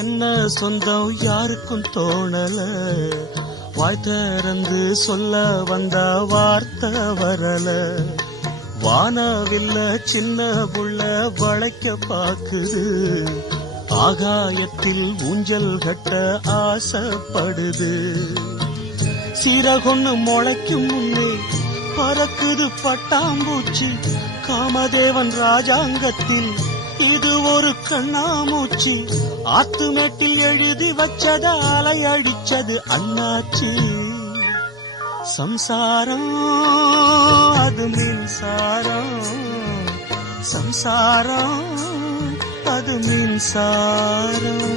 என்ன சொந்தம் யாருக்கும் தோணல, வாய் திறந்து சொல்ல வந்த வார்த்தை வரல. வானவில்ல சின்ன புள்ள வளைக்க பாக்குது, ஆகாயத்தில் ஊஞ்சல் கட்ட ஆசைப்படுது. சீரகொன்னு முளைக்கும் முன்னே பறக்குது பட்டாம்பூச்சி, காமதேவன் ராஜாங்கத்தில் இது ஒரு கண்ணாமூச்சி. ஆத்துமேட்டில் எழுதி வச்சத அலை அடிச்சது அண்ணாச்சி. சம்சாரம் அது மின்சாரம், சம்சாரம் அது மின்சாரம்.